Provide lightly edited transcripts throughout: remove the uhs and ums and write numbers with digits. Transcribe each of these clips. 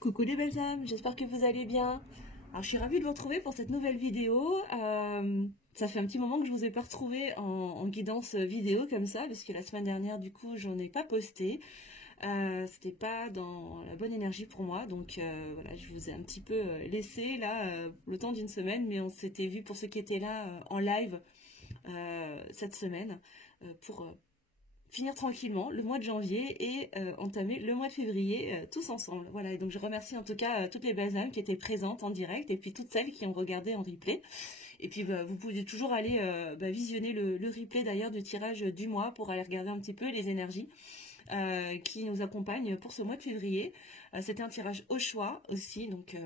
Coucou les belles âmes, j'espère que vous allez bien. Alors je suis ravie de vous retrouver pour cette nouvelle vidéo. Ça fait un petit moment que je vous ai pas retrouvé en guidance vidéo comme ça, parce que la semaine dernière du coup j'en ai pas posté. C'était pas dans la bonne énergie pour moi, donc voilà, je vous ai un petit peu laissé là le temps d'une semaine, mais on s'était vu pour ceux qui étaient là en live cette semaine pour finir tranquillement le mois de janvier et entamer le mois de février tous ensemble. Voilà, et donc je remercie en tout cas toutes les belles âmes qui étaient présentes en direct et puis toutes celles qui ont regardé en replay. Et puis vous pouvez toujours aller visionner le replay d'ailleurs du tirage du mois pour aller regarder un petit peu les énergies qui nous accompagnent pour ce mois de février. C'était un tirage au choix aussi, donc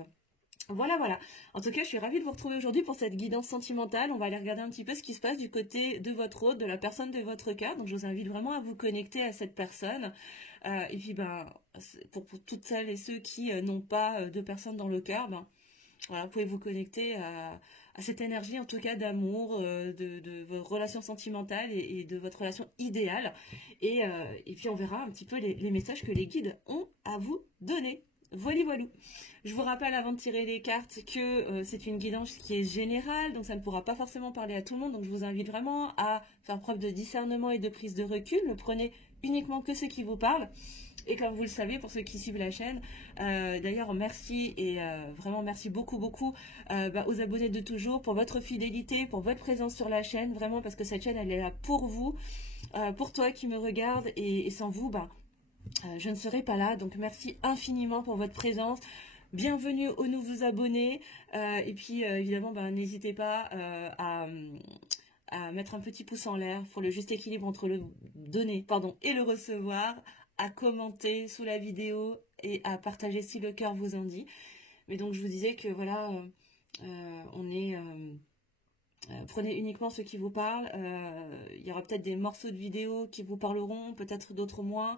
voilà. En tout cas, je suis ravie de vous retrouver aujourd'hui pour cette guidance sentimentale. On va aller regarder un petit peu ce qui se passe du côté de votre hôte, de la personne de votre cœur. Donc, je vous invite vraiment à vous connecter à cette personne. Et puis, pour toutes celles et ceux qui n'ont pas de personne dans le cœur, voilà, vous pouvez vous connecter à cette énergie, en tout cas, d'amour, de vos relations sentimentales et de votre relation idéale. Et puis, on verra un petit peu les messages que les guides ont à vous donner. Voilà. Je vous rappelle avant de tirer les cartes que c'est une guidance qui est générale, donc ça ne pourra pas forcément parler à tout le monde. Donc je vous invite vraiment à faire preuve de discernement et de prise de recul. Ne prenez uniquement que ceux qui vous parlent. Et comme vous le savez, pour ceux qui suivent la chaîne, d'ailleurs merci et vraiment merci beaucoup aux abonnés de toujours pour votre fidélité, pour votre présence sur la chaîne, vraiment parce que cette chaîne elle est là pour vous, pour toi qui me regarde et sans vous, je ne serai pas là, donc merci infiniment pour votre présence. Bienvenue aux nouveaux abonnés. Et puis évidemment, n'hésitez pas à mettre un petit pouce en l'air pour le juste équilibre entre le donner et le recevoir, à commenter sous la vidéo et à partager si le cœur vous en dit. Mais donc je vous disais que voilà, prenez uniquement ceux qui vous parlent. Il y aura peut-être des morceaux de vidéo qui vous parleront, peut-être d'autres moins.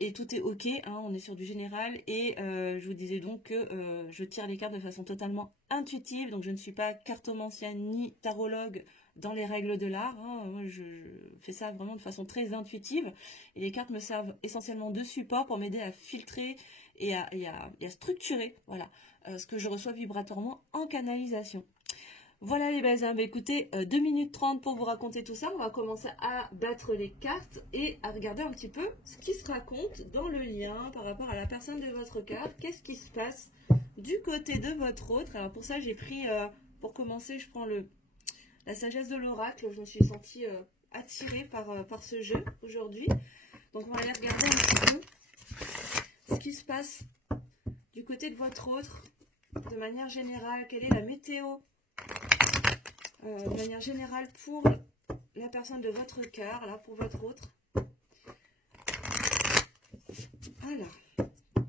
Et tout est ok, hein, on est sur du général. Et je vous disais donc que je tire les cartes de façon totalement intuitive. Donc je ne suis pas cartomancienne ni tarologue dans les règles de l'art. Hein. Moi, je fais ça vraiment de façon très intuitive. Et les cartes me servent essentiellement de support pour m'aider à filtrer et à structurer voilà, ce que je reçois vibratoirement en canalisation. Voilà les belles âmes, écoutez, 2 minutes 30 pour vous raconter tout ça. On va commencer à battre les cartes et à regarder un petit peu ce qui se raconte dans le lien par rapport à la personne de votre cœur. Qu'est-ce qui se passe du côté de votre autre? Alors pour ça, j'ai pris, pour commencer, je prends la sagesse de l'oracle. Je me suis sentie attirée par ce jeu aujourd'hui. Donc on va aller regarder un petit peu ce qui se passe du côté de votre autre. De manière générale, quelle est la météo de manière générale pour la personne de votre cœur, là pour votre autre. Alors,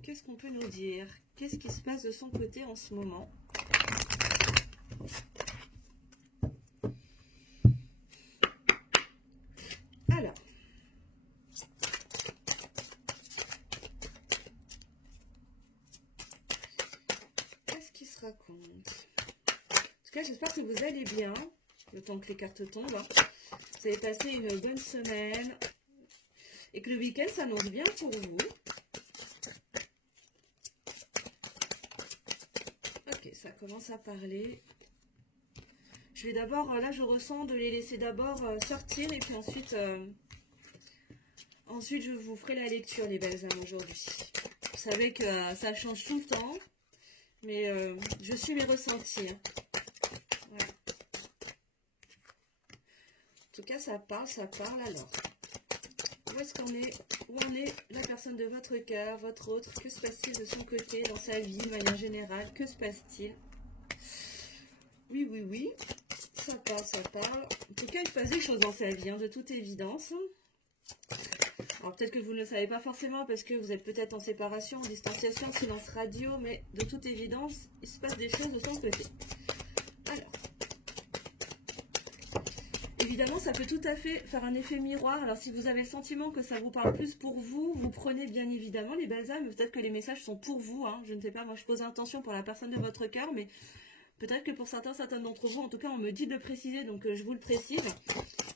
qu'est-ce qu'on peut nous dire? Qu'est-ce qui se passe de son côté en ce moment? Alors, qu'est-ce qui se raconte? En tout cas, j'espère que vous allez bien, le temps que les cartes tombent. Vous avez passé une bonne semaine et que le week-end s'annonce bien pour vous. Ok, ça commence à parler. Je vais d'abord, là je ressens de les laisser d'abord sortir et puis ensuite je vous ferai la lecture les belles âmes aujourd'hui. Vous savez que ça change tout le temps, mais je suis mes ressentis. Voilà. En tout cas, ça parle alors. Où est-ce qu'on est? Où en est la personne de votre cœur, votre autre? Que se passe-t-il de son côté, dans sa vie, de manière générale? Que se passe-t-il? Oui. Ça parle. En tout cas, il se passe des choses dans sa vie, hein, de toute évidence. Alors, peut-être que vous ne le savez pas forcément parce que vous êtes peut-être en séparation, en distanciation, silence radio, mais de toute évidence, il se passe des choses de son côté. Alors. Évidemment, ça peut tout à fait faire un effet miroir. Alors, si vous avez le sentiment que ça vous parle plus pour vous, vous prenez bien évidemment les belles âmes. Peut-être que les messages sont pour vous. Hein. Je ne sais pas, moi je pose intention pour la personne de votre cœur, mais peut-être que pour certaines d'entre vous, en tout cas, on me dit de le préciser, donc je vous le précise.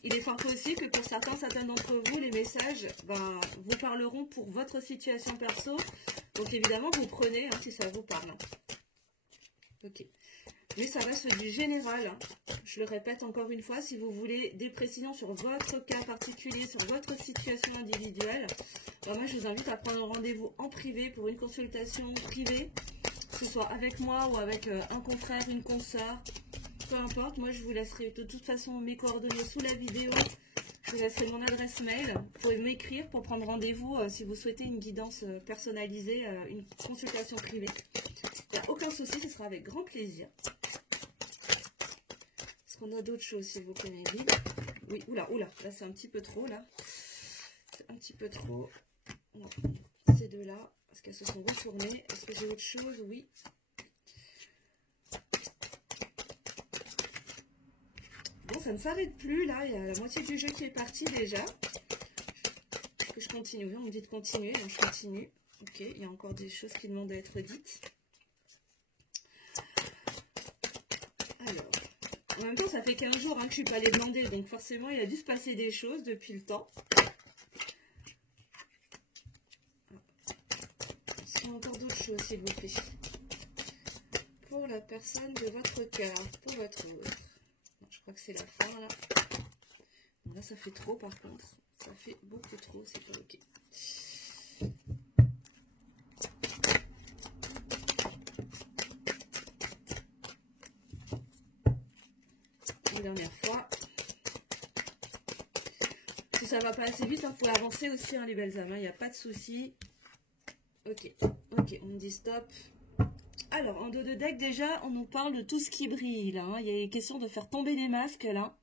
Il est fort possible que pour certaines d'entre vous, les messages vous parleront pour votre situation perso, Donc évidemment, vous prenez hein, si ça vous parle. Ok. Mais ça reste du général. Je le répète encore une fois, si vous voulez des précisions sur votre cas particulier, sur votre situation individuelle, moi je vous invite à prendre rendez-vous en privé pour une consultation privée, que ce soit avec moi ou avec un confrère, une consoeur, peu importe. Moi je vous laisserai de toute façon mes coordonnées sous la vidéo. Je vous laisserai mon adresse mail. Vous pouvez m'écrire pour prendre rendez-vous si vous souhaitez une guidance personnalisée, une consultation privée. Il n'y a aucun souci, ce sera avec grand plaisir. Est-ce qu'on a d'autres choses, s'il vous plaît, Mehdi? Oui, oula, là c'est un petit peu trop, là. C'est un petit peu trop. Non, ces deux-là, parce qu'elles se sont retournées. Est-ce que j'ai autre chose? Oui. Bon, ça ne s'arrête plus, là. Il y a la moitié du jeu qui est parti déjà. Est-ce que je continue? Oui, on me dit de continuer, donc je continue. Ok, il y a encore des choses qui demandent à être dites. Alors, en même temps, ça fait 15 jours hein, que je ne suis pas allée demander, donc forcément, il a dû se passer des choses depuis le temps. Est-ce qu'il y a encore d'autres choses, s'il vous plaît? Pour la personne de votre cœur, pour votre autre. Non, je crois que c'est la fin, là. Là, ça fait trop, par contre. Ça fait beaucoup trop, c'est pas ok. La dernière fois. Si ça va pas assez vite, vous pouvez avancer aussi, hein, les belles âmes. Il n'y a pas de souci. Ok, on me dit stop. Alors, en dos de deck, déjà, on nous parle de tout ce qui brille, là. Hein. Il y a question de faire tomber les masques, là.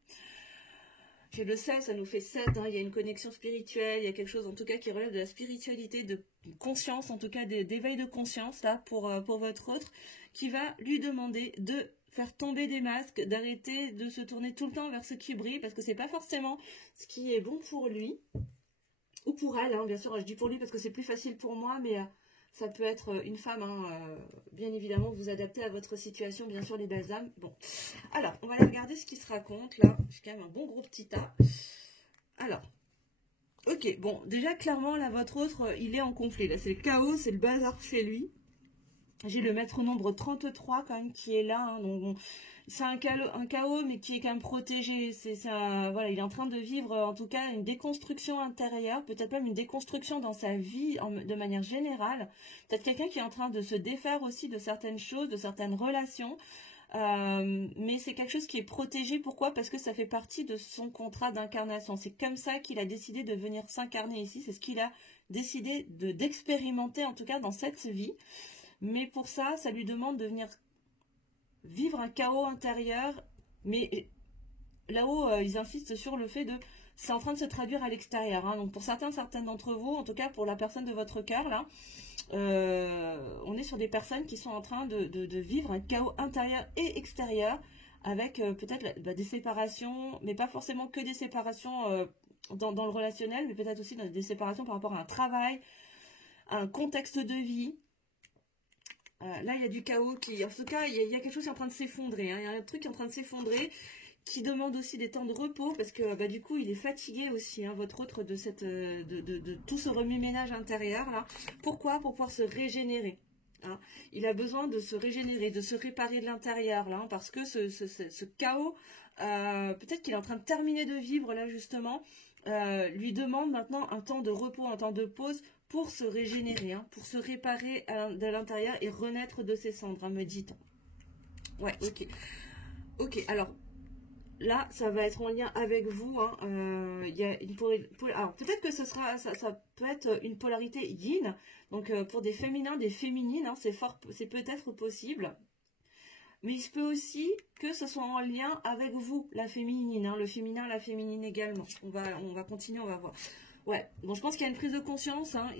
Je le sais, ça nous fait 7, hein. Il y a une connexion spirituelle, il y a quelque chose, en tout cas, qui relève de la spiritualité, de conscience, en tout cas, d'éveil de conscience, là, pour votre autre, qui va lui demander de faire tomber des masques, d'arrêter de se tourner tout le temps vers ce qui brille, parce que c'est pas forcément ce qui est bon pour lui, ou pour elle, hein. Bien sûr, je dis pour lui parce que c'est plus facile pour moi, mais... ça peut être une femme, hein, bien évidemment, vous adaptez à votre situation, bien sûr, les belles âmes. Bon, alors, on va aller regarder ce qui se raconte, là. J'ai quand même un bon gros petit tas. Alors, ok, bon, déjà, clairement, là, votre autre, il est en conflit. Là, c'est le chaos, c'est le bazar chez lui. J'ai le maître nombre 33, quand même, qui est là. Hein, donc, bon, c'est un chaos, mais qui est quand même protégé. Voilà, il est en train de vivre, en tout cas, une déconstruction intérieure, peut-être même une déconstruction dans sa vie de manière générale. Peut-être quelqu'un qui est en train de se défaire aussi de certaines choses, de certaines relations. Mais c'est quelque chose qui est protégé. Pourquoi? Parce que ça fait partie de son contrat d'incarnation. C'est comme ça qu'il a décidé de venir s'incarner ici. C'est ce qu'il a décidé d'expérimenter, en tout cas, dans cette vie. Mais pour ça, ça lui demande de venir vivre un chaos intérieur. Mais là-haut, ils insistent sur le fait de... C'est en train de se traduire à l'extérieur. Hein. Donc pour certaines d'entre vous, en tout cas pour la personne de votre cœur, là, on est sur des personnes qui sont en train de vivre un chaos intérieur et extérieur avec peut-être des séparations, mais pas forcément que des séparations dans le relationnel, mais peut-être aussi des séparations par rapport à un travail, à un contexte de vie. Là, il y a du chaos qui... En tout cas, il y a quelque chose qui est en train de s'effondrer. Hein. Il y a un truc qui est en train de s'effondrer, qui demande aussi des temps de repos, parce que du coup, il est fatigué aussi, hein, votre autre, de tout ce remue-ménage intérieur. Là. Pourquoi? Pour pouvoir se régénérer. Hein. Il a besoin de se régénérer, de se réparer de l'intérieur, là, hein, parce que ce chaos, peut-être qu'il est en train de terminer de vivre, là, justement, lui demande maintenant un temps de repos, un temps de pause, pour se régénérer, hein, pour se réparer de l'intérieur et renaître de ses cendres, hein, me dit-on. Ouais, ok. Ok, alors, là, ça va être en lien avec vous. Hein, y a alors, peut-être que ça peut être une polarité yin. Donc, pour des féminins, des féminines, hein, c'est peut-être possible. Mais il se peut aussi que ce soit en lien avec vous, la féminine, hein, le féminin, la féminine également. On va continuer, on va voir. Ouais, bon, je pense qu'il y a une prise de conscience. Hein,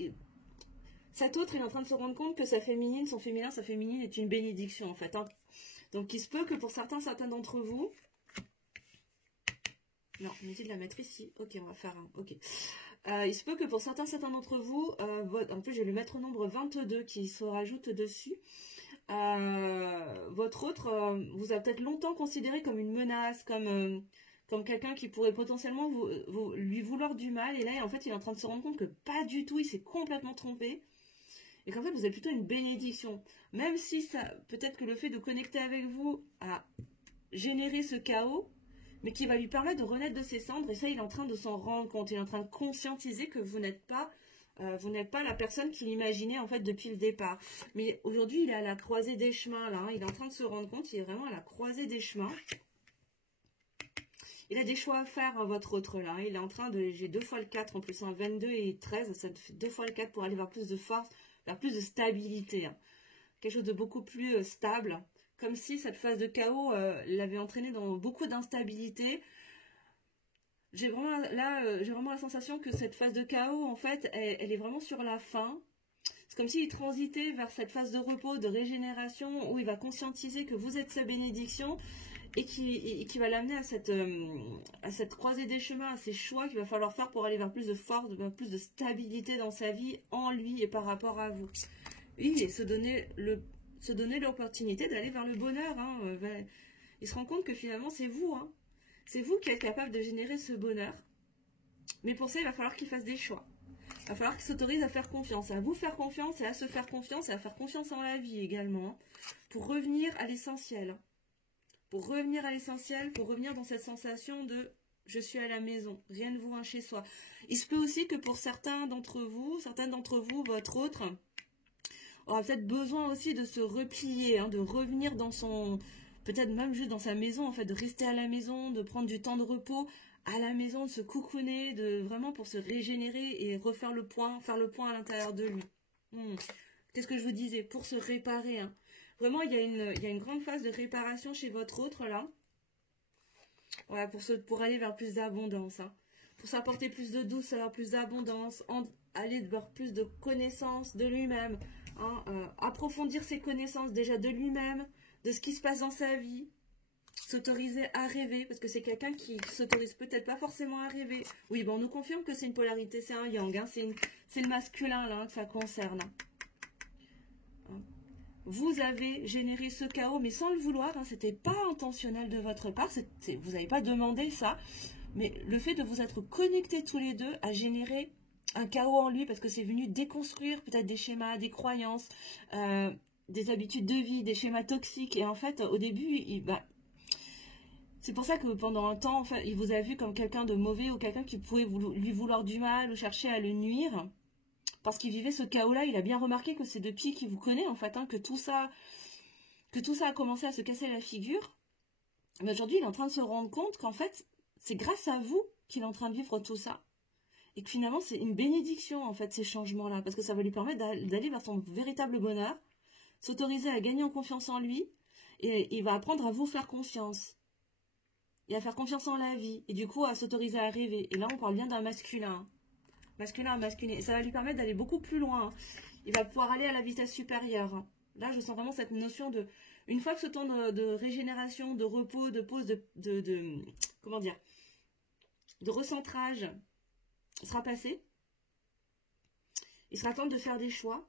cet autre, il est en train de se rendre compte que sa féminine, son féminin, sa féminine est une bénédiction, en fait. Hein. Donc, il se peut que pour certains d'entre vous... Non, on dit de la mettre ici. Ok, on va faire un... Ok. Il se peut que pour certains d'entre vous, en plus, j'ai le maître nombre 22 qui se rajoute dessus. Votre autre vous a peut-être longtemps considéré comme une menace, comme quelqu'un qui pourrait potentiellement lui vouloir du mal. Et là, en fait, il est en train de se rendre compte que pas du tout, il s'est complètement trompé. Et comme ça, vous êtes plutôt une bénédiction. Même si ça, peut-être que le fait de connecter avec vous a généré ce chaos, mais qui va lui permettre de renaître de ses cendres. Et ça, il est en train de s'en rendre compte. Il est en train de conscientiser que vous n'êtes pas la personne qu'il imaginait en fait depuis le départ. Mais aujourd'hui, il est à la croisée des chemins là. Hein. Il est en train de se rendre compte. Il est vraiment à la croisée des chemins. Il a des choix à faire, hein, votre autre là. Il est en train de... J'ai 2 fois le 4 en plus, hein, 22 et 13. Ça fait 2 fois le 4 pour aller vers plus de force, vers plus de stabilité. Hein. Quelque chose de beaucoup plus stable. Comme si cette phase de chaos l'avait entraîné dans beaucoup d'instabilité. J'ai vraiment la sensation que cette phase de chaos, en fait, elle est vraiment sur la fin. C'est comme s'il transitait vers cette phase de repos, de régénération, où il va conscientiser que vous êtes sa bénédiction et qui va l'amener à cette croisée des chemins, à ces choix qu'il va falloir faire pour aller vers plus de force, vers plus de stabilité dans sa vie, en lui et par rapport à vous. Oui, et se donner l'opportunité d'aller vers le bonheur. Hein. Il se rend compte que finalement, c'est vous. Hein. C'est vous qui êtes capable de générer ce bonheur. Mais pour ça, il va falloir qu'il fasse des choix. Il va falloir qu'il s'autorise à faire confiance, à vous faire confiance et à se faire confiance et à faire confiance en la vie également. Pour revenir à l'essentiel. Pour revenir à l'essentiel, pour revenir dans cette sensation de « je suis à la maison, rien ne vous un chez soi ». Il se peut aussi que pour certaines d'entre vous, votre autre, aura peut-être besoin aussi de se replier, hein, de revenir dans son... peut-être même juste dans sa maison, en fait, de rester à la maison, de prendre du temps de repos à la maison, de se coucouner, de vraiment pour se régénérer et refaire le point, faire le point à l'intérieur de lui. Qu'est-ce que je vous disais? Pour se réparer, hein. Vraiment, il y a une grande phase de réparation chez votre autre, là. Voilà, pour aller vers plus d'abondance, hein. Pour s'apporter plus de douceur, plus d'abondance, aller vers plus de connaissance de lui-même, hein, approfondir ses connaissances déjà de lui-même, de ce qui se passe dans sa vie, s'autoriser à rêver, parce que c'est quelqu'un qui s'autorise peut-être pas forcément à rêver. Oui, bon, on nous confirme que c'est une polarité, c'est un yang, hein, c'est le masculin là, hein, que ça concerne. Hein. Vous avez généré ce chaos, mais sans le vouloir, hein, c'était pas intentionnel de votre part, vous n'avez pas demandé ça, mais le fait de vous être connectés tous les deux a généré un chaos en lui, parce que c'est venu déconstruire peut-être des schémas, des croyances, des habitudes de vie, des schémas toxiques. Et en fait, au début, c'est pour ça que pendant un temps, en fait, il vous a vu comme quelqu'un de mauvais ou quelqu'un qui pouvait lui vouloir du mal ou chercher à le nuire. Parce qu'il vivait ce chaos-là, il a bien remarqué que c'est depuis qu'il vous connaît, en fait, hein, que tout ça a commencé à se casser la figure. Mais aujourd'hui, il est en train de se rendre compte qu'en fait, c'est grâce à vous qu'il est en train de vivre tout ça. Et que finalement, c'est une bénédiction, en fait, ces changements-là. Parce que ça va lui permettre d'aller vers son véritable bonheur, s'autoriser à gagner en confiance en lui, et il va apprendre à vous faire confiance. Et à faire confiance en la vie. Et du coup, à s'autoriser à rêver. Et là, on parle bien d'un masculin. Masculin à masculin. Et ça va lui permettre d'aller beaucoup plus loin. Il va pouvoir aller à la vitesse supérieure. Là, je sens vraiment cette notion de... Une fois que ce temps de régénération, de repos, de pause, comment dire, de recentrage sera passé, il sera temps de faire des choix.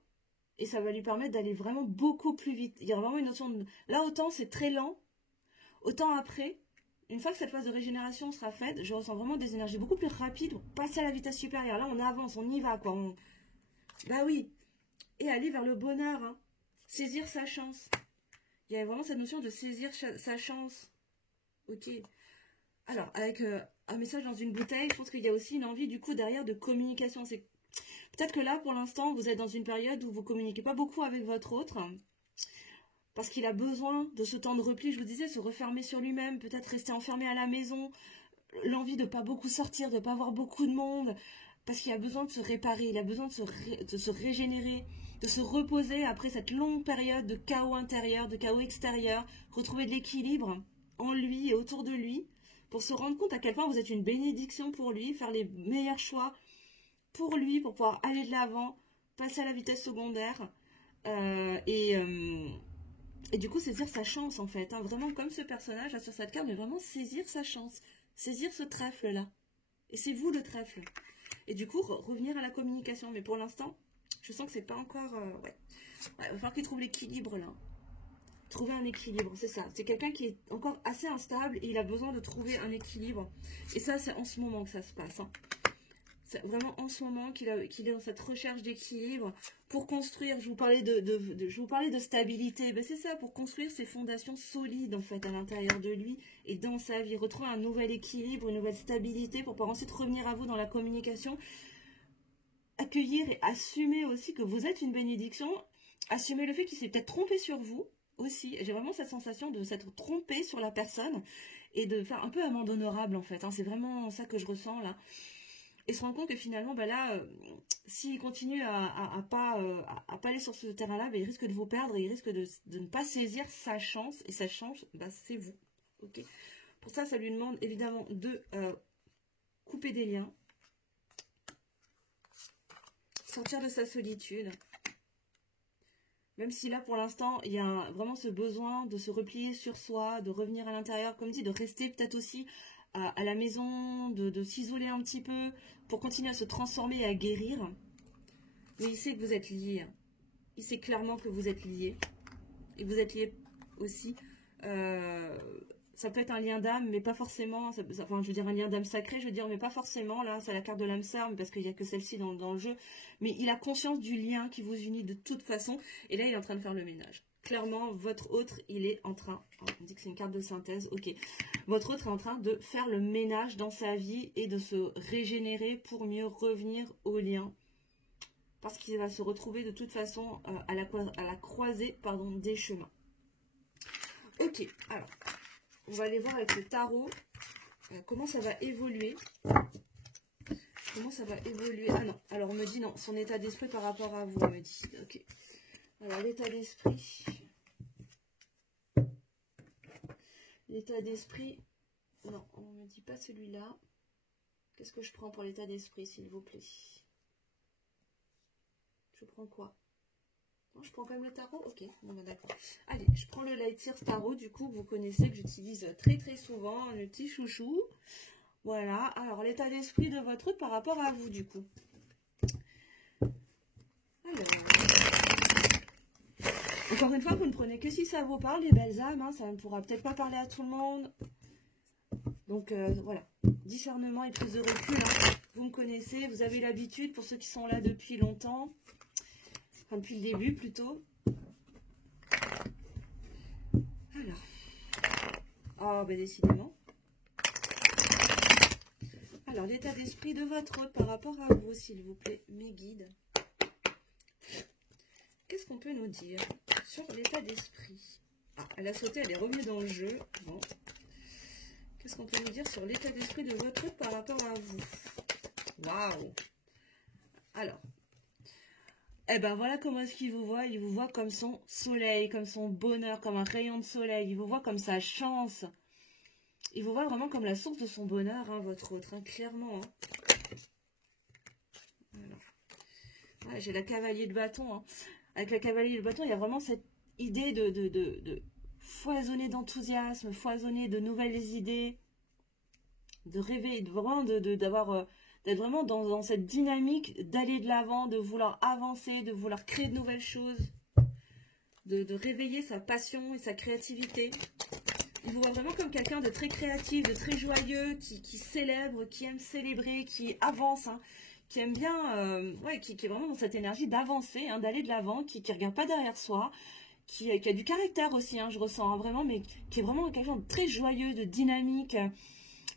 Et ça va lui permettre d'aller vraiment beaucoup plus vite. Il y a vraiment une notion de... Là, autant c'est très lent, autant après, une fois que cette phase de régénération sera faite, je ressens vraiment des énergies beaucoup plus rapides pour passer à la vitesse supérieure. Là, on avance, on y va, quoi. Bah oui. Et aller vers le bonheur, hein. Saisir sa chance. Il y a vraiment cette notion de saisir sa chance. Ok. Alors, avec un message dans une bouteille, je pense qu'il y a aussi une envie, du coup, derrière de communication. C'est peut-être que là, pour l'instant, vous êtes dans une période où vous ne communiquez pas beaucoup avec votre autre. Parce qu'il a besoin de ce temps de repli, je vous disais, se refermer sur lui-même, peut-être rester enfermé à la maison, l'envie de ne pas beaucoup sortir, de ne pas voir beaucoup de monde, parce qu'il a besoin de se réparer, il a besoin de se régénérer, de se reposer après cette longue période de chaos intérieur, de chaos extérieur, retrouver de l'équilibre en lui et autour de lui, pour se rendre compte à quel point vous êtes une bénédiction pour lui, faire les meilleurs choix pour lui, pour pouvoir aller de l'avant, passer à la vitesse secondaire, et du coup, saisir sa chance, en fait. Hein, vraiment comme ce personnage, là, sur cette carte, mais vraiment saisir sa chance. Saisir ce trèfle-là. Et c'est vous, le trèfle. Et du coup, revenir à la communication. Mais pour l'instant, je sens que c'est pas encore... ouais, il va falloir qu'il trouve l'équilibre, là. Trouver un équilibre, c'est ça. C'est quelqu'un qui est encore assez instable et il a besoin de trouver un équilibre. Et ça, c'est en ce moment que ça se passe. Hein. C'est vraiment en ce moment qu'il est dans cette recherche d'équilibre pour construire. Je vous parlais de stabilité. Ben, c'est ça, pour construire ces fondations solides en fait à l'intérieur de lui et dans sa vie. Retrouver un nouvel équilibre, une nouvelle stabilité pour pouvoir ensuite revenir à vous dans la communication. Accueillir et assumer aussi que vous êtes une bénédiction. Assumer le fait qu'il s'est peut-être trompé sur vous aussi. J'ai vraiment cette sensation de s'être trompé sur la personne et de faire un peu amende honorable en fait. Hein. C'est vraiment ça que je ressens là. Et se rendre compte que finalement, bah là, s'il continue à pas aller sur ce terrain-là, bah, il risque de vous perdre et il risque de ne pas saisir sa chance. Et sa chance, bah, c'est vous. Okay. Pour ça, ça lui demande évidemment de couper des liens, sortir de sa solitude. Même si là, pour l'instant, il y a vraiment ce besoin de se replier sur soi, de revenir à l'intérieur, comme dit, de rester peut-être aussi à la maison, de s'isoler un petit peu pour continuer à se transformer et à guérir. Mais il sait que vous êtes liés. Il sait clairement que vous êtes liés. Et vous êtes liés aussi. Ça peut être un lien d'âme, mais pas forcément. Enfin, je veux dire un lien d'âme sacré, je veux dire, mais pas forcément. Là, c'est la carte de l'âme sœur, parce qu'il n'y a que celle-ci dans le jeu. Mais il a conscience du lien qui vous unit de toute façon. Et là, il est en train de faire le ménage. Clairement, votre autre, il est en train... on dit que c'est une carte de synthèse, ok. Votre autre est en train de faire le ménage dans sa vie et de se régénérer pour mieux revenir au lien. Parce qu'il va se retrouver de toute façon à la croisée des chemins. Ok, alors, on va aller voir avec le tarot comment ça va évoluer. Comment ça va évoluer? Ah non, alors on me dit non, son état d'esprit par rapport à vous, on me dit. Ok. Alors, l'état d'esprit. L'état d'esprit. Non, on ne me dit pas celui-là. Qu'est-ce que je prends pour l'état d'esprit, s'il vous plaît? Je prends quoi? Non, je prends quand même le tarot? Ok, bon ben d'accord. Allez, je prends le Light Years Tarot, du coup, vous connaissez, que j'utilise très très souvent, le petit chouchou. Voilà, alors l'état d'esprit de votre autre par rapport à vous, du coup. Alors... Encore une fois, vous ne prenez que si ça vous parle, les belles âmes, hein, ça ne pourra peut-être pas parler à tout le monde. Donc voilà, discernement et prise de recul, hein. Vous me connaissez, vous avez l'habitude, pour ceux qui sont là depuis longtemps, enfin depuis le début plutôt. Alors, oh ben décidément. Alors l'état d'esprit de votre autre par rapport à vous, s'il vous plaît, mes guides. Qu'est-ce qu'on peut nous dire sur l'état d'esprit? Ah, elle a sauté, elle est revenue dans le jeu. Bon. Qu'est-ce qu'on peut nous dire sur l'état d'esprit de votre autre par rapport à vous? Waouh! Alors, eh ben voilà comment est-ce qu'il vous voit. Il vous voit comme son soleil, comme son bonheur, comme un rayon de soleil. Il vous voit comme sa chance. Il vous voit vraiment comme la source de son bonheur, hein, votre autre, hein, clairement. Hein. Voilà, j'ai la cavalier de bâton, hein. Avec la cavalier de bâton, il y a vraiment cette idée de foisonner d'enthousiasme, foisonner de nouvelles idées, de rêver, vraiment d'être vraiment dans cette dynamique d'aller de l'avant, de vouloir avancer, de vouloir créer de nouvelles choses, de réveiller sa passion et sa créativité. Il vous voit vraiment comme quelqu'un de très créatif, de très joyeux, qui célèbre, qui aime célébrer, qui avance, hein, qui aime bien, qui est vraiment dans cette énergie d'avancer, hein, d'aller de l'avant, qui ne regarde pas derrière soi, qui a du caractère aussi, hein, je ressens, hein, vraiment, mais qui est vraiment quelqu'un de très joyeux, de dynamique,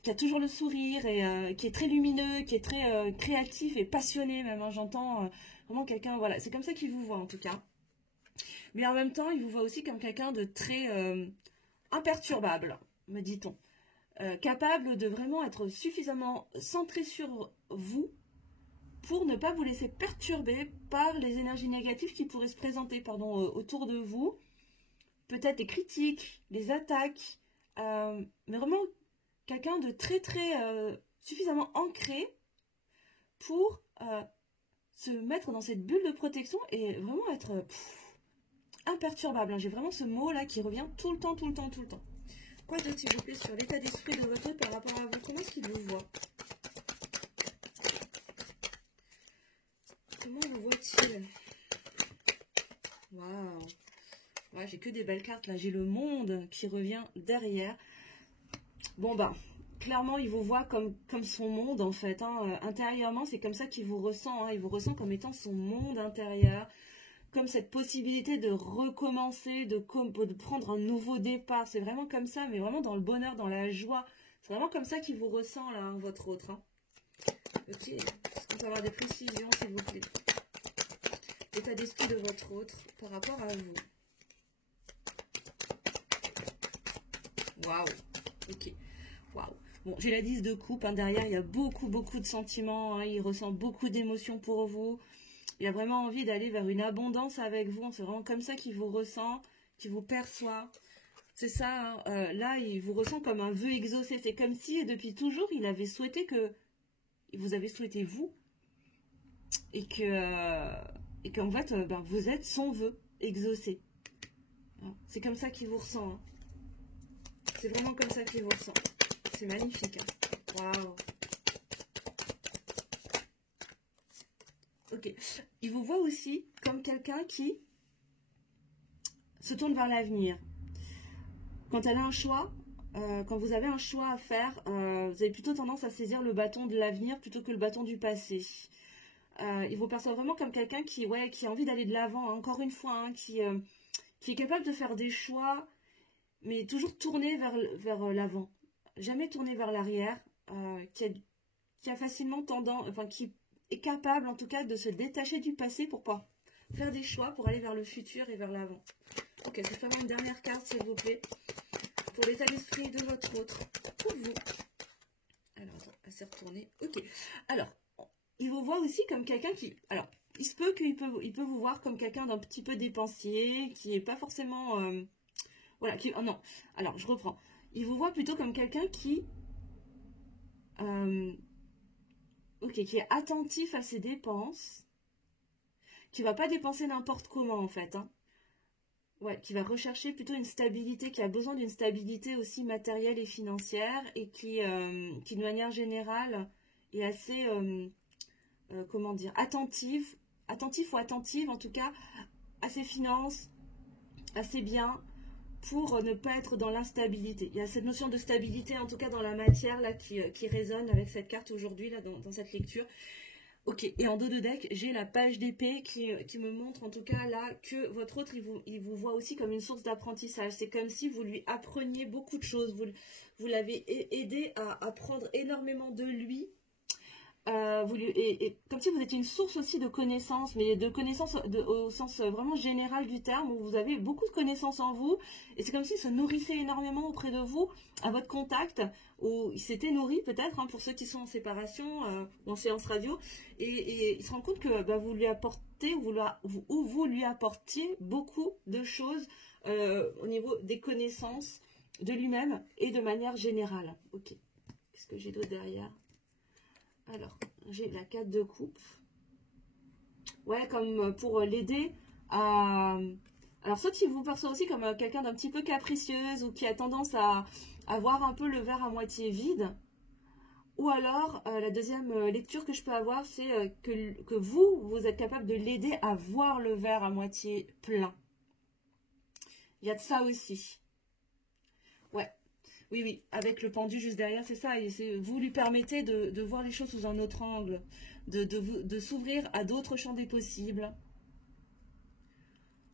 qui a toujours le sourire, et qui est très lumineux, qui est très créatif et passionné même, hein, j'entends vraiment quelqu'un, voilà, c'est comme ça qu'il vous voit en tout cas. Mais en même temps, il vous voit aussi comme quelqu'un de très imperturbable, me dit-on. Capable de vraiment être suffisamment centré sur vous pour ne pas vous laisser perturber par les énergies négatives qui pourraient se présenter autour de vous. Peut-être les critiques, les attaques, mais vraiment quelqu'un de très suffisamment ancré pour se mettre dans cette bulle de protection et vraiment être imperturbable. Hein. J'ai vraiment ce mot-là qui revient tout le temps. Quoi d'autre, s'il vous plaît, sur l'état d'esprit de votre autre par rapport à vous? Comment est-ce qu'il vous voit? Comment vous voit-il? Waouh! Ouais, j'ai que des belles cartes là. J'ai le monde qui revient derrière. Bon bah, clairement, il vous voit comme son monde, en fait. Hein. Intérieurement, c'est comme ça qu'il vous ressent. Hein. Il vous ressent comme étant son monde intérieur. Comme cette possibilité de recommencer, de prendre un nouveau départ. C'est vraiment comme ça, mais vraiment dans le bonheur, dans la joie. C'est vraiment comme ça qu'il vous ressent, là, hein, votre autre. Hein. Ok. Est-ce qu'on peut avoir des précisions, s'il vous plaît? L'état d'esprit de votre autre par rapport à vous. Waouh. Ok. Waouh. Bon, j'ai la 10 de coupe. Hein, derrière, il y a beaucoup de sentiments. Hein, il ressent beaucoup d'émotions pour vous. Il a vraiment envie d'aller vers une abondance avec vous. C'est vraiment comme ça qu'il vous ressent, qu'il vous perçoit. C'est ça. Hein. Là, il vous ressent comme un vœu exaucé. C'est comme si, depuis toujours, il avait souhaité que... Vous avez souhaité vous. Et qu'en fait, ben, vous êtes son vœu exaucé. C'est comme ça qu'il vous ressent. Hein. C'est vraiment comme ça qu'il vous ressent. C'est magnifique. Hein. Waouh. Ok. Il vous voit aussi comme quelqu'un qui se tourne vers l'avenir. Quand elle a un choix, quand vous avez un choix à faire, vous avez plutôt tendance à saisir le bâton de l'avenir plutôt que le bâton du passé. Il vous perçoit vraiment comme quelqu'un qui a envie d'aller de l'avant, hein, encore une fois, hein, qui est capable de faire des choix, mais toujours tourné vers l'avant. Jamais tourné vers l'arrière, qui a facilement tendance, enfin qui est capable en tout cas de se détacher du passé pour pouvoir faire des choix pour aller vers le futur et vers l'avant. Ok, je vais faire une dernière carte s'il vous plaît, pour l'état d'esprit de votre autre, pour vous. Alors, attends, elle s'est retournée. Ok, alors, il vous voit aussi comme quelqu'un qui... Alors, il se peut qu'il peut vous voir comme quelqu'un d'un petit peu dépensier, qui n'est pas forcément... voilà, oh non, alors je reprends. Il vous voit plutôt comme quelqu'un qui... qui est attentif à ses dépenses, qui ne va pas dépenser n'importe comment en fait. Hein. Ouais, qui va rechercher plutôt une stabilité, qui a besoin d'une stabilité aussi matérielle et financière, et qui de manière générale est assez... comment dire, attentif ou attentive en tout cas à ses finances, à ses biens, pour ne pas être dans l'instabilité. Il y a cette notion de stabilité en tout cas dans la matière là qui résonne avec cette carte aujourd'hui là dans cette lecture. Ok, et en dos de deck, j'ai la page d'épée qui me montre en tout cas là que votre autre, il vous voit aussi comme une source d'apprentissage. C'est comme si vous lui appreniez beaucoup de choses, vous l'avez aidé à apprendre énormément de lui. Comme si vous étiez une source aussi de connaissances, mais de connaissances au sens vraiment général du terme, où vous avez beaucoup de connaissances en vous, et c'est comme s'il se nourrissait énormément auprès de vous, à votre contact, où il s'était nourri peut-être, hein, pour ceux qui sont en séparation, ou en séance radio, et il se rend compte que bah, vous lui apportez, ou vous lui apportiez beaucoup de choses au niveau des connaissances de lui-même, et de manière générale. Ok, qu'est-ce que j'ai d'autre derrière ? Alors, j'ai la 4 de coupe. Ouais, comme pour l'aider à... Alors, soit il vous perçoit aussi comme quelqu'un d'un petit peu capricieuse ou qui a tendance à voir un peu le verre à moitié vide. Ou alors, la deuxième lecture que je peux avoir, c'est que vous êtes capable de l'aider à voir le verre à moitié plein. Il y a de ça aussi. Ouais. Oui, avec le pendu juste derrière, c'est ça. Et vous lui permettez de voir les choses sous un autre angle, de s'ouvrir à d'autres champs des possibles,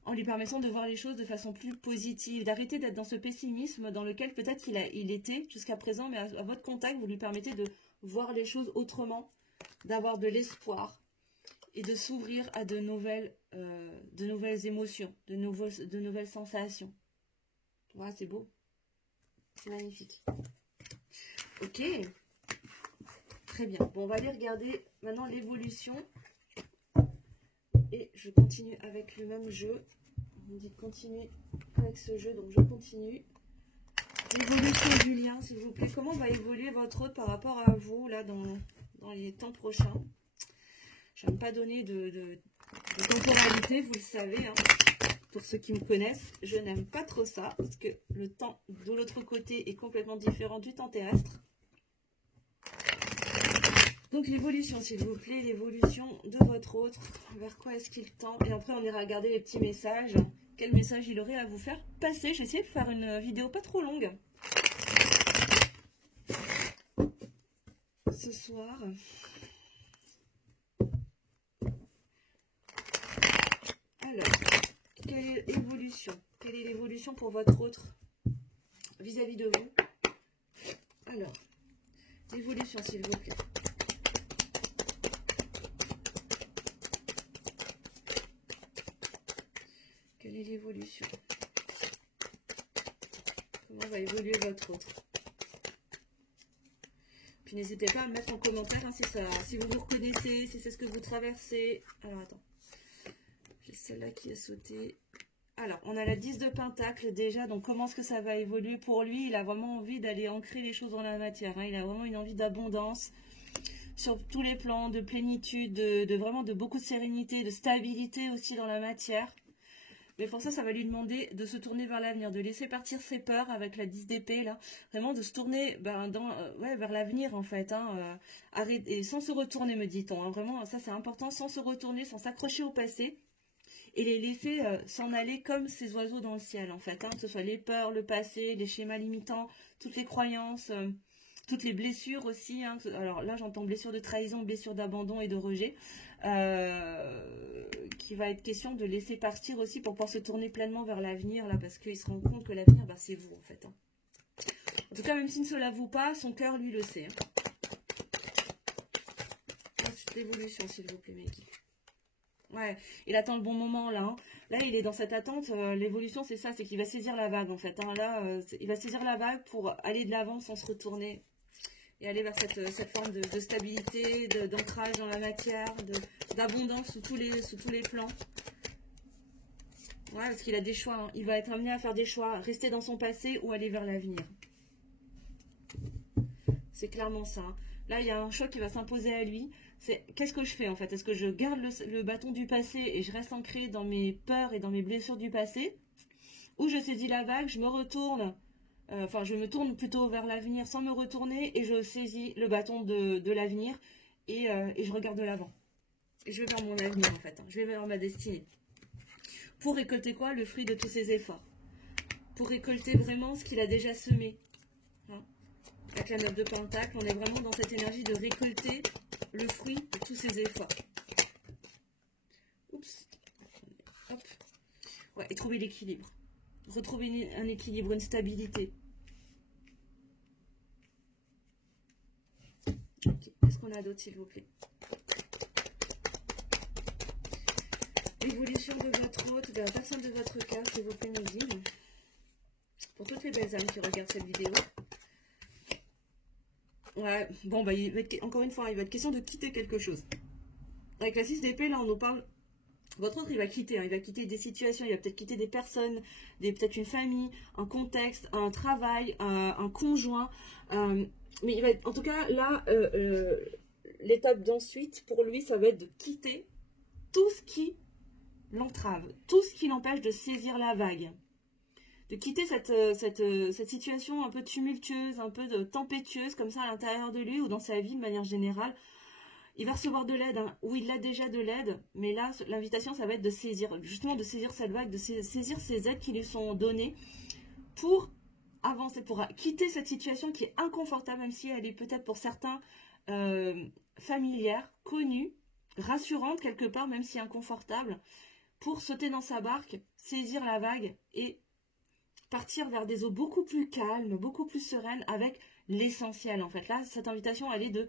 en lui permettant de voir les choses de façon plus positive, d'arrêter d'être dans ce pessimisme dans lequel peut-être il était jusqu'à présent, mais à votre contact, vous lui permettez de voir les choses autrement, d'avoir de l'espoir et de s'ouvrir à de nouvelles émotions, de nouvelles sensations. Voilà, c'est beau. C'est magnifique. Ok. Très bien. Bon, on va aller regarder maintenant l'évolution. Et je continue avec le même jeu. On me dit de continuer avec ce jeu, donc je continue. L'évolution du lien, s'il vous plaît. Comment va évoluer votre autre par rapport à vous, là, dans les temps prochains? Je n'aime pas donner de temporalité, vous le savez, hein. Pour ceux qui me connaissent, je n'aime pas trop ça, parce que le temps de l'autre côté est complètement différent du temps terrestre. Donc l'évolution, s'il vous plaît, l'évolution de votre autre, vers quoi est-ce qu'il tend? Et après, on ira regarder les petits messages. Quel message il aurait à vous faire passer? Je vais essayer de faire une vidéo pas trop longue. ce soir. Alors, quelle est l'évolution? Quelle est l'évolution pour votre autre vis-à-vis de vous? Alors, l'évolution, s'il vous plaît. Quelle est l'évolution? Comment va évoluer votre autre? Puis n'hésitez pas à me mettre en commentaire hein, si vous vous reconnaissez, si c'est ce que vous traversez. Alors, attends. J'ai celle-là qui a sauté. Alors, on a la 10 de Pentacle déjà, donc comment est-ce que ça va évoluer pour lui? Il a vraiment envie d'aller ancrer les choses dans la matière. Hein. Il a vraiment une envie d'abondance sur tous les plans, de plénitude, vraiment de beaucoup de sérénité, de stabilité aussi dans la matière. Mais pour ça, ça va lui demander de se tourner vers l'avenir, de laisser partir ses peurs avec la 10 d'épée, là. Vraiment de se tourner vers l'avenir, en fait. Hein, et sans se retourner, me dit-on. Hein. Vraiment, ça c'est important, sans se retourner, sans s'accrocher au passé. Et les laisser s'en aller comme ces oiseaux dans le ciel, en fait. Hein, que ce soit les peurs, le passé, les schémas limitants, toutes les croyances, toutes les blessures aussi. Hein. Alors là, j'entends blessures de trahison, blessures d'abandon et de rejet. Qui va être question de laisser partir aussi pour pouvoir se tourner pleinement vers l'avenir, là, parce qu'il se rend compte que l'avenir, bah, c'est vous, en fait. Hein. En tout cas, même s'il ne se l'avoue pas, son cœur, lui, le sait. Hein. Ensuite, l'évolution, s'il vous plaît, Meggy. Ouais, il attend le bon moment là. Hein. Là, il est dans cette attente. L'évolution, c'est ça, c'est qu'il va saisir la vague en fait. Hein. Là, il va saisir la vague pour aller de l'avant sans se retourner et aller vers cette forme de stabilité, d'ancrage dans la matière, d'abondance sous tous les plans. Ouais, parce qu'il a des choix. Hein. Il va être amené à faire des choix, rester dans son passé ou aller vers l'avenir. C'est clairement ça. Hein. Là, il y a un choix qui va s'imposer à lui. C'est qu'est-ce que je fais en fait? Est-ce que je garde le bâton du passé et je reste ancré dans mes peurs et dans mes blessures du passé? Ou je saisis la vague, je me retourne, je me tourne plutôt vers l'avenir sans me retourner et je saisis le bâton de l'avenir et je regarde de l'avant. Et je vais vers mon avenir en fait, hein. Je vais vers ma destinée. Pour récolter quoi? Le fruit de tous ses efforts. Pour récolter vraiment ce qu'il a déjà semé. Hein. Avec la 9 de Pentacle, on est vraiment dans cette énergie de récolter le fruit de tous ses efforts. Oups. Hop. Ouais, et trouver l'équilibre. Retrouver un équilibre, une stabilité. Okay. Qu'est-ce qu'on a d'autre, s'il vous plaît? L'évolution de votre hôte, de la personne de votre cœur, s'il vous plaît, Meggy. Pour toutes les belles âmes qui regardent cette vidéo. Ouais, bon, bah, encore une fois, il va être question de quitter quelque chose. Avec la 6 d'épée, là, on nous parle... Votre autre, il va quitter. Hein, il va quitter des situations, il va peut-être quitter des personnes, peut-être une famille, un contexte, un travail, un conjoint. Mais il va être, en tout cas, là, l'étape d'ensuite, pour lui, ça va être de quitter tout ce qui l'entrave, tout ce qui l'empêche de saisir la vague. De quitter cette situation un peu tumultueuse, un peu tempétueuse, comme ça à l'intérieur de lui ou dans sa vie de manière générale. Il va recevoir de l'aide, hein, ou il a déjà de l'aide, mais là, l'invitation, ça va être de saisir, justement de saisir cette vague, de saisir ces aides qui lui sont données pour avancer, pour quitter cette situation qui est inconfortable, même si elle est peut-être pour certains familière, connue, rassurante quelque part, même si inconfortable, pour sauter dans sa barque, saisir la vague et partir vers des eaux beaucoup plus calmes, beaucoup plus sereines, avec l'essentiel en fait. Là, cette invitation, elle est de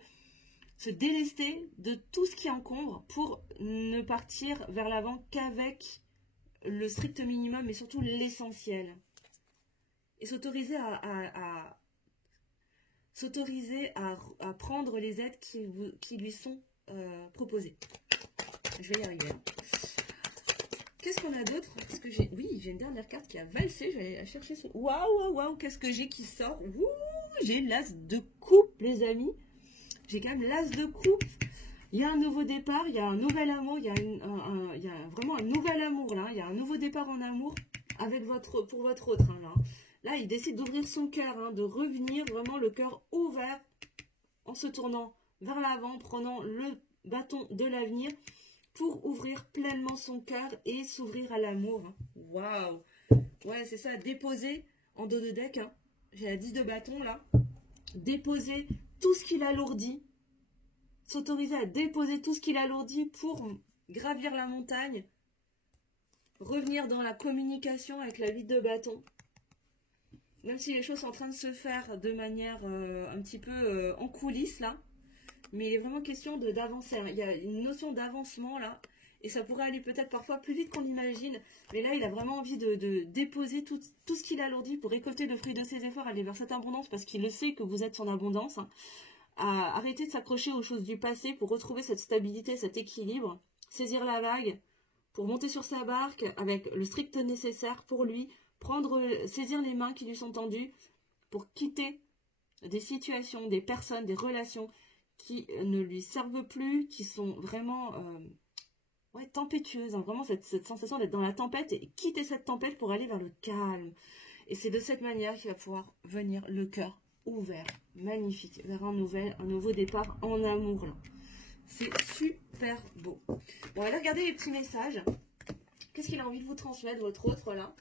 se délester de tout ce qui encombre pour ne partir vers l'avant qu'avec le strict minimum, mais surtout l'essentiel. Et s'autoriser à prendre les aides qui lui sont proposées. Je vais y arriver. Hein. Qu'est-ce qu'on a d'autre? Parce que oui, j'ai une dernière carte qui a valsé. Je vais aller chercher ce... Waouh, qu'est-ce que j'ai qui sort? Ouh, j'ai l'as de coupe, les amis. J'ai quand même l'as de coupe. Il y a un nouveau départ, il y a un nouvel amour, il y a vraiment un nouvel amour là. Il y a un nouveau départ en amour avec pour votre autre. Hein, là. Là, il décide d'ouvrir son cœur, hein, de revenir vraiment le cœur ouvert en se tournant vers l'avant, prenant le bâton de l'avenir pour ouvrir pleinement son cœur et s'ouvrir à l'amour. Waouh! Ouais, c'est ça, déposer en dos de deck. Hein. J'ai la 10 de bâton là. Déposer tout ce qui l'alourdit s'autoriser à déposer tout ce qu'il alourdit pour gravir la montagne, revenir dans la communication avec la 8 de bâton. Même si les choses sont en train de se faire de manière un petit peu en coulisses là, mais il est vraiment question d'avancer. Il y a une notion d'avancement là, et ça pourrait aller peut-être parfois plus vite qu'on l'imagine, mais là il a vraiment envie de déposer tout ce qu'il alourdit pour récolter le fruit de ses efforts, aller vers cette abondance, parce qu'il le sait que vous êtes son abondance, hein. À arrêter de s'accrocher aux choses du passé pour retrouver cette stabilité, cet équilibre, saisir la vague, pour monter sur sa barque avec le strict nécessaire pour lui, saisir les mains qui lui sont tendues pour quitter des situations, des personnes, des relations qui ne lui servent plus, qui sont vraiment tempétueuses, hein, vraiment cette sensation d'être dans la tempête et quitter cette tempête pour aller vers le calme. Et c'est de cette manière qu'il va pouvoir venir le cœur ouvert, magnifique, vers un nouveau départ en amour là. C'est super beau. Bon, on va aller regarder les petits messages. Qu'est-ce qu'il a envie de vous transmettre, votre autre là?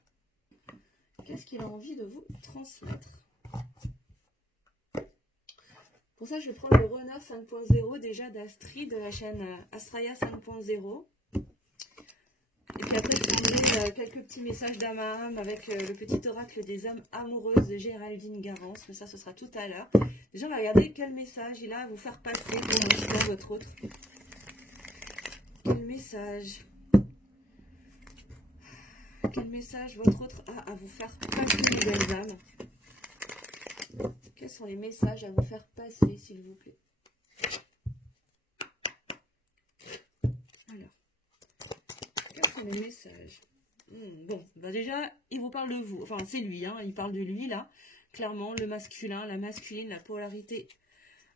Qu'est-ce qu'il a envie de vous transmettre? Pour ça, je vais prendre le Renard 5.0 déjà d'Astrid de la chaîne Astraya 5.0. Et puis après, je vais vous donner quelques petits messages d'âme à âme avec le petit oracle des âmes amoureuses de Géraldine Garance. Mais ça, ce sera tout à l'heure. Déjà, on va regarder quel message il a à vous faire passer pour motiver votre autre. Quel message votre autre a à vous faire passer, les belles âmes? Quels sont les messages à vous faire passer, s'il vous plaît? Alors, quels sont les messages? Bon, bah déjà, il vous parle de vous. Enfin, c'est lui, hein, il parle de lui, là. Clairement, le masculin, la masculine, la polarité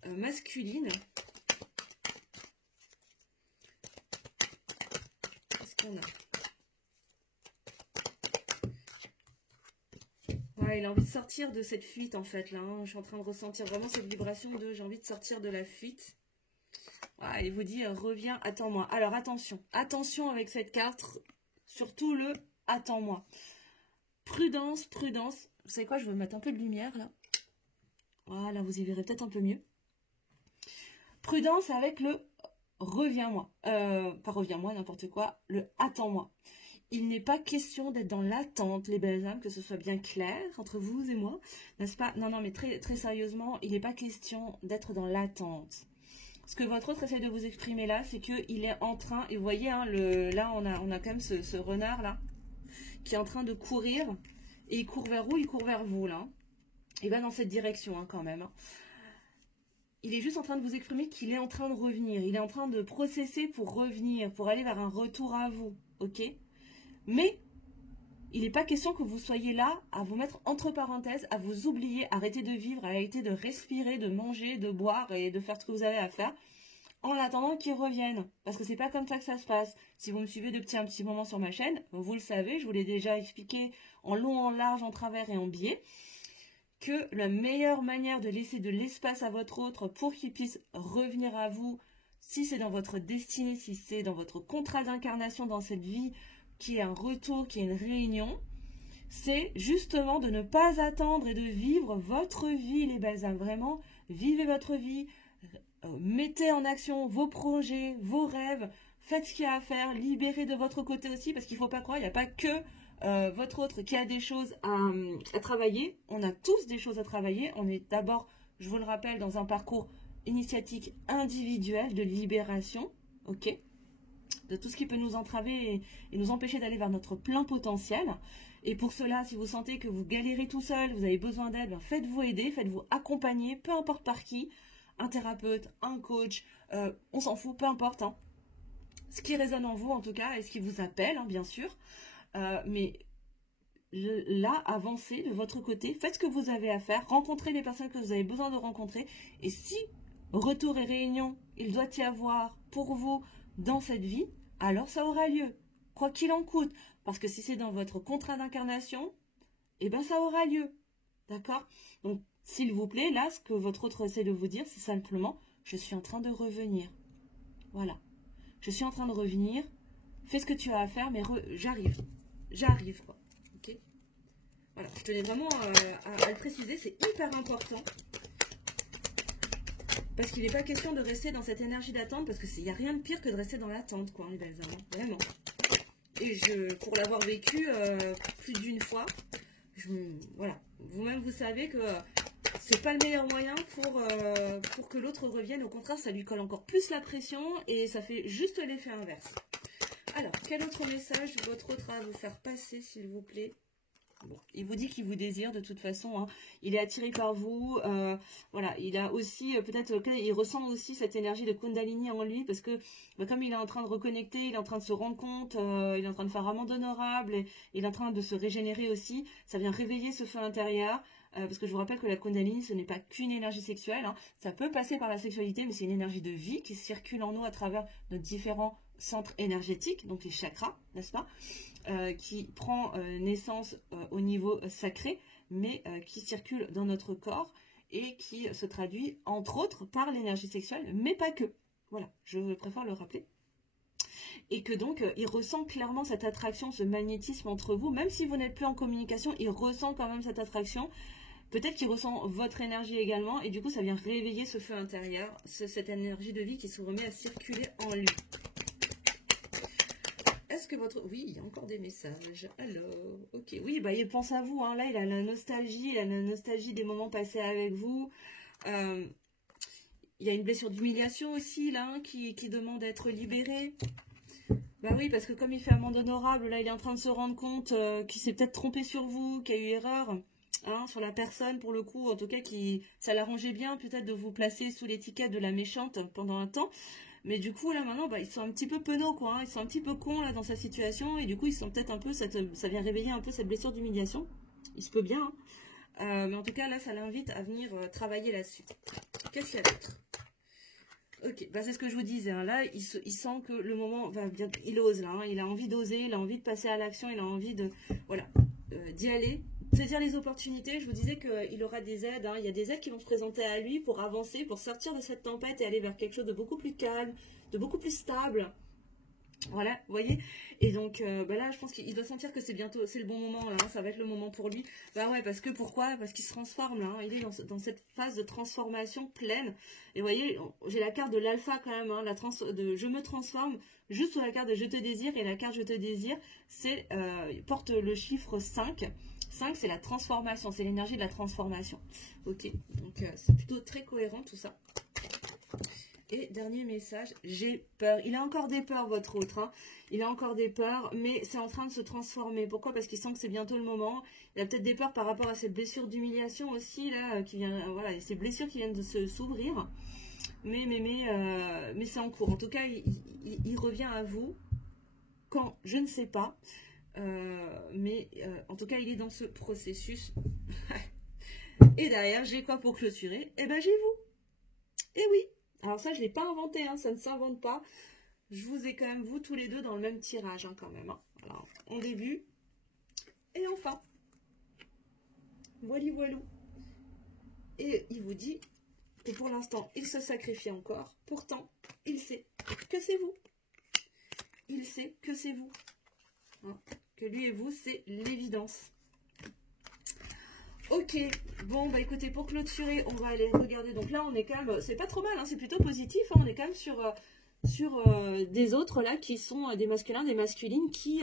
masculine. Qu'est-ce qu'on a? Ouais, il a envie de sortir de cette fuite, en fait, là. Hein. Je suis en train de ressentir vraiment cette vibration de j'ai envie de sortir de la fuite. Ouais, il vous dit reviens, attends-moi. Alors, attention. Attention avec cette carte. Surtout le attends-moi. Prudence, prudence. Vous savez quoi, je vais mettre un peu de lumière, là. Voilà, vous y verrez peut-être un peu mieux. Prudence avec le reviens-moi. Pas reviens-moi, n'importe quoi. Le attends-moi. Il n'est pas question d'être dans l'attente, les belles âmes, que ce soit bien clair entre vous et moi, n'est-ce pas? Non, non, mais très, très sérieusement, il n'est pas question d'être dans l'attente. Ce que votre autre essaie de vous exprimer là, c'est qu'il est en train, et vous voyez, hein, là, on a quand même ce renard là, qui est en train de courir, et il court vers où? Il court vers vous, là. Il va dans cette direction, hein, quand même. Hein. Il est juste en train de vous exprimer qu'il est en train de revenir, il est en train de processer pour revenir, pour aller vers un retour à vous, ok? Mais il n'est pas question que vous soyez là à vous mettre entre parenthèses, à vous oublier, arrêter de vivre, arrêter de respirer, de manger, de boire et de faire ce que vous avez à faire en attendant qu'ils reviennent. Parce que c'est pas comme ça que ça se passe. Si vous me suivez depuis un petit moment sur ma chaîne, vous le savez, je vous l'ai déjà expliqué en long, en large, en travers et en biais, que la meilleure manière de laisser de l'espace à votre autre pour qu'il puisse revenir à vous, si c'est dans votre destinée, si c'est dans votre contrat d'incarnation dans cette vie, qui est un retour, qui est une réunion, c'est justement de ne pas attendre et de vivre votre vie, les belles âmes. Vraiment, vivez votre vie, mettez en action vos projets, vos rêves, faites ce qu'il y a à faire, libérez de votre côté aussi, parce qu'il ne faut pas croire, il n'y a pas que votre autre qui a des choses à travailler. On a tous des choses à travailler. On est d'abord, je vous le rappelle, dans un parcours initiatique individuel de libération, ok, de tout ce qui peut nous entraver et nous empêcher d'aller vers notre plein potentiel. Et pour cela, si vous sentez que vous galérez tout seul, vous avez besoin d'aide, ben faites-vous aider, faites-vous accompagner, peu importe par qui, un thérapeute, un coach, on s'en fout, peu importe. Hein. Ce qui résonne en vous en tout cas, et ce qui vous appelle, hein, bien sûr. Mais là, avancez de votre côté, faites ce que vous avez à faire, rencontrez les personnes que vous avez besoin de rencontrer. Et si retour et réunion, il doit y avoir pour vous dans cette vie, alors ça aura lieu, quoi qu'il en coûte. Parce que si c'est dans votre contrat d'incarnation, eh bien ça aura lieu. D'accord? Donc, s'il vous plaît, là, ce que votre autre essaie de vous dire, c'est simplement, je suis en train de revenir. Voilà. Je suis en train de revenir, fais ce que tu as à faire, mais j'arrive. J'arrive, quoi. Ok? Voilà, je tenais vraiment à le préciser, c'est hyper important. Parce qu'il n'est pas question de rester dans cette énergie d'attente, parce qu'il n'y a rien de pire que de rester dans l'attente, quoi, les belles âmes, vraiment. Et pour l'avoir vécu plus d'une fois, voilà, vous-même vous savez que c'est pas le meilleur moyen pour que l'autre revienne. Au contraire, ça lui colle encore plus la pression et ça fait juste l'effet inverse. Alors, quel autre message votre autre a à vous faire passer, s'il vous plaît? Bon, il vous dit qu'il vous désire de toute façon, hein. Il est attiré par vous, voilà, il a aussi, peut-être, il ressent aussi cette énergie de Kundalini en lui, parce que comme il est en train de reconnecter, il est en train de se rendre compte, il est en train de faire amende honorable, et il est en train de se régénérer aussi, ça vient réveiller ce feu intérieur, parce que je vous rappelle que la Kundalini, ce n'est pas qu'une énergie sexuelle, hein. Ça peut passer par la sexualité, mais c'est une énergie de vie qui circule en nous à travers nos différents centres énergétiques, donc les chakras, n'est-ce pas? Qui prend naissance au niveau sacré, mais qui circule dans notre corps et qui se traduit, entre autres, par l'énergie sexuelle, mais pas que. Voilà, je préfère le rappeler. Et que donc, il ressent clairement cette attraction, ce magnétisme entre vous, même si vous n'êtes plus en communication, il ressent quand même cette attraction. Peut-être qu'il ressent votre énergie également, et du coup, ça vient réveiller ce feu intérieur, cette énergie de vie qui se remet à circuler en lui. Est-ce que votre... Oui, il y a encore des messages. Alors, ok. Oui, bah, il pense à vous. Hein. Là, il a la nostalgie des moments passés avec vous. Il y a une blessure d'humiliation aussi, là, hein, qui demande d'être libérée. Bah oui, parce que comme il fait amende honorable, là, il est en train de se rendre compte qu'il s'est peut-être trompé sur vous, qu'il y a eu erreur, hein, sur la personne, pour le coup. En tout cas, ça l'arrangeait bien, peut-être, de vous placer sous l'étiquette de la méchante pendant un temps. Mais du coup, là, maintenant, bah, ils sont un petit peu penauds, quoi. Hein. Ils sont un petit peu cons, là, dans sa situation. Et du coup, ils sont peut-être un peu... ça vient réveiller un peu cette blessure d'humiliation. Il se peut bien. Hein. Mais en tout cas, là, ça l'invite à venir travailler là-dessus. Qu'est-ce qu'il y a d'autre? Ok, bah, c'est ce que je vous disais. Hein. Là, il sent que le moment va bien... Il ose, là. Hein. Il a envie d'oser, il a envie de passer à l'action, il a envie de... Voilà, d'y aller. Saisir les opportunités, je vous disais qu'il aura des aides, hein. Il y a des aides qui vont se présenter à lui pour avancer, pour sortir de cette tempête et aller vers quelque chose de beaucoup plus calme, de beaucoup plus stable. Voilà, vous voyez. Et donc bah là, je pense qu'il doit sentir que c'est bientôt, c'est le bon moment, là, hein, ça va être le moment pour lui. Bah ouais, parce que pourquoi? Parce qu'il se transforme, là, hein, il est dans cette phase de transformation pleine. Et vous voyez, j'ai la carte de l'alpha quand même, hein, de je me transforme, juste sur la carte de je te désire, et la carte je te désire, c'est porte le chiffre 5. 5, c'est la transformation, c'est l'énergie de la transformation. Ok, donc c'est plutôt très cohérent tout ça. Et dernier message, j'ai peur. Il a encore des peurs, votre autre. Hein. Il a encore des peurs, mais c'est en train de se transformer. Pourquoi? Parce qu'il sent que c'est bientôt le moment. Il a peut-être des peurs par rapport à cette blessure d'humiliation aussi, là, qui vient, voilà, ces blessures qui viennent de s'ouvrir. Mais c'est en cours. En tout cas, il revient à vous. Quand? Je ne sais pas. En tout cas, il est dans ce processus. Et derrière, j'ai quoi pour clôturer? Eh ben, j'ai vous. Eh oui. Alors ça, je ne l'ai pas inventé, hein, ça ne s'invente pas. Je vous ai quand même, vous, tous les deux, dans le même tirage, hein, quand même. Hein. Alors, en début et enfin. Voili voilou. Et il vous dit que pour l'instant, il se sacrifie encore. Pourtant, il sait que c'est vous. Il sait que c'est vous. Hein. Que lui et vous, c'est l'évidence. Ok, bon bah écoutez, pour clôturer, on va aller regarder. Donc là on est quand même, c'est pas trop mal, hein, c'est plutôt positif, hein, on est quand même sur des autres là qui sont des masculins, des masculines qui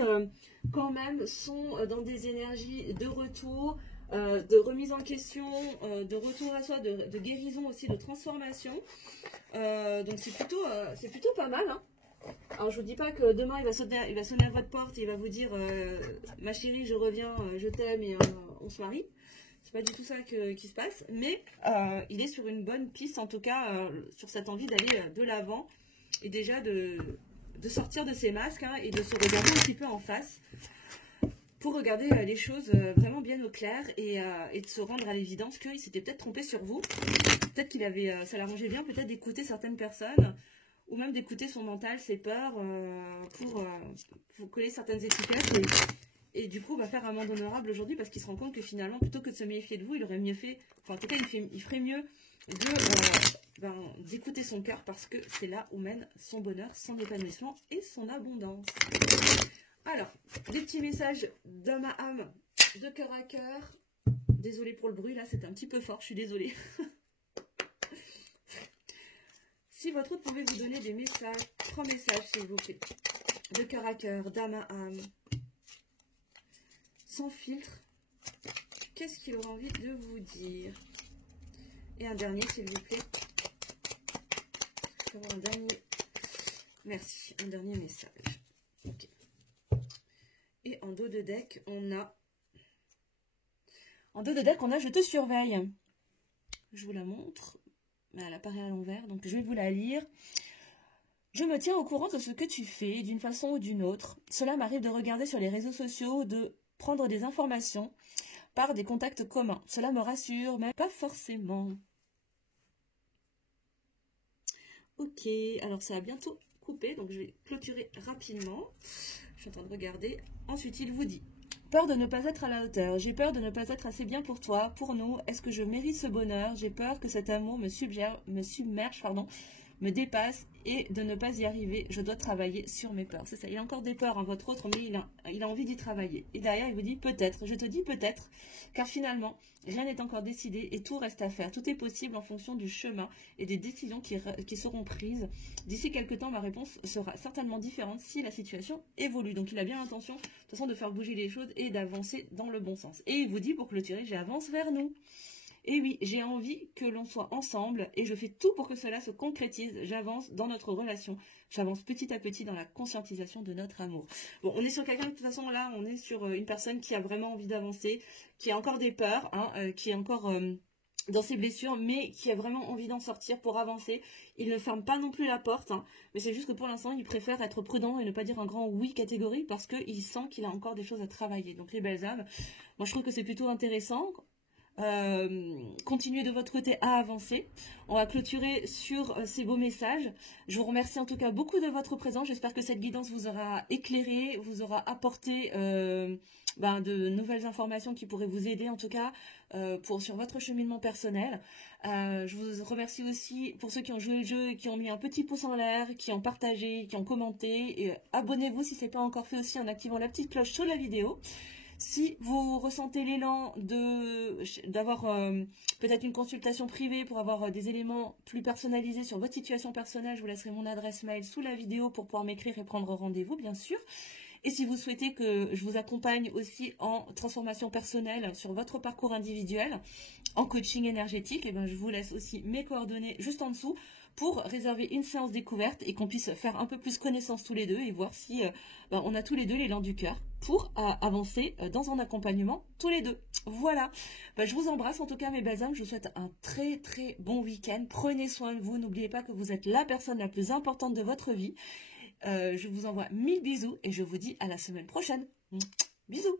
quand même sont dans des énergies de retour, de remise en question, de retour à soi, de guérison aussi, de transformation. Donc c'est plutôt pas mal. Hein. Alors je vous dis pas que demain il va sonner à votre porte et il va vous dire ma chérie je reviens, je t'aime et on se marie. C'est pas du tout ça qui se passe, mais il est sur une bonne piste, en tout cas, sur cette envie d'aller de l'avant et déjà de sortir de ses masques hein, et de se regarder un petit peu en face pour regarder les choses vraiment bien au clair et de se rendre à l'évidence qu'il s'était peut-être trompé sur vous. Peut-être qu'il avait, ça l'arrangeait bien peut-être d'écouter certaines personnes ou même d'écouter son mental, ses peurs pour coller certaines étiquettes et du coup, va faire amende honorable aujourd'hui parce qu'il se rend compte que finalement, plutôt que de se méfier de vous, il aurait mieux fait, enfin en tout cas, il ferait mieux d'écouter son cœur parce que c'est là où mène son bonheur, son épanouissement et son abondance. Alors, des petits messages d'homme à âme, de cœur à cœur. Désolée pour le bruit, là, c'est un petit peu fort, je suis désolée. Si votre autre pouvait vous donner des messages, 3 messages s'il vous plaît. De cœur à cœur, d'âme à âme. Sans filtre. Qu'est-ce qu'il aura envie de vous dire? Et un dernier s'il vous plaît. Un dernier. Merci. Un dernier message. Ok. Et en dos de deck, on a... En dos de deck, on a Je te surveille. Je vous la montre. Mais elle apparaît à l'envers, donc je vais vous la lire. Je me tiens au courant de ce que tu fais, d'une façon ou d'une autre. Cela m'arrive de regarder sur les réseaux sociaux, de prendre des informations par des contacts communs. Cela me rassure, mais pas forcément. Ok, alors ça va bientôt couper, donc je vais clôturer rapidement. Je suis en train de regarder. Ensuite, il vous dit: peur de ne pas être à la hauteur. J'ai peur de ne pas être assez bien pour toi, pour nous. Est-ce que je mérite ce bonheur? J'ai peur que cet amour me submerge, me dépasse et de ne pas y arriver. Je dois travailler sur mes peurs. C'est ça, il a encore des peurs, hein, votre autre, mais il a envie d'y travailler. Et derrière, il vous dit peut-être. Je te dis peut-être, car finalement, rien n'est encore décidé et tout reste à faire. Tout est possible en fonction du chemin et des décisions qui seront prises. D'ici quelques temps, ma réponse sera certainement différente si la situation évolue. Donc, il a bien l'intention, de toute façon, de faire bouger les choses et d'avancer dans le bon sens. Et il vous dit, pour clôturer, j'avance vers nous. Et oui, j'ai envie que l'on soit ensemble et je fais tout pour que cela se concrétise. J'avance dans notre relation. J'avance petit à petit dans la conscientisation de notre amour. Bon, on est sur quelqu'un, de toute façon, là, on est sur une personne qui a vraiment envie d'avancer, qui a encore des peurs, hein, qui est encore dans ses blessures, mais qui a vraiment envie d'en sortir pour avancer. Il ne ferme pas non plus la porte, hein, mais c'est juste que pour l'instant, il préfère être prudent et ne pas dire un grand oui catégorique parce qu'il sent qu'il a encore des choses à travailler. Donc, les belles âmes, moi, je trouve que c'est plutôt intéressant. Continuez de votre côté à avancer. On va clôturer sur ces beaux messages. Je vous remercie en tout cas beaucoup de votre présence. J'espère que cette guidance vous aura éclairé, vous aura apporté de nouvelles informations qui pourraient vous aider en tout cas sur votre cheminement personnel. Je vous remercie aussi pour ceux qui ont joué le jeu et qui ont mis un petit pouce en l'air, qui ont partagé, qui ont commenté. Et abonnez-vous si ce n'est pas encore fait aussi en activant la petite cloche sur la vidéo. Si vous ressentez l'élan d'avoir peut-être une consultation privée pour avoir des éléments plus personnalisés sur votre situation personnelle, je vous laisserai mon adresse mail sous la vidéo pour pouvoir m'écrire et prendre rendez-vous, bien sûr. Et si vous souhaitez que je vous accompagne aussi en transformation personnelle sur votre parcours individuel, en coaching énergétique, et bien je vous laisse aussi mes coordonnées juste en dessous pour réserver une séance découverte et qu'on puisse faire un peu plus connaissance tous les deux et voir si on a tous les deux l'élan du cœur pour avancer dans un accompagnement tous les deux. Voilà, je vous embrasse en tout cas mes belles âmes, je vous souhaite un très très bon week-end, prenez soin de vous, n'oubliez pas que vous êtes la personne la plus importante de votre vie. Je vous envoie 1000 bisous et je vous dis à la semaine prochaine. Bisous.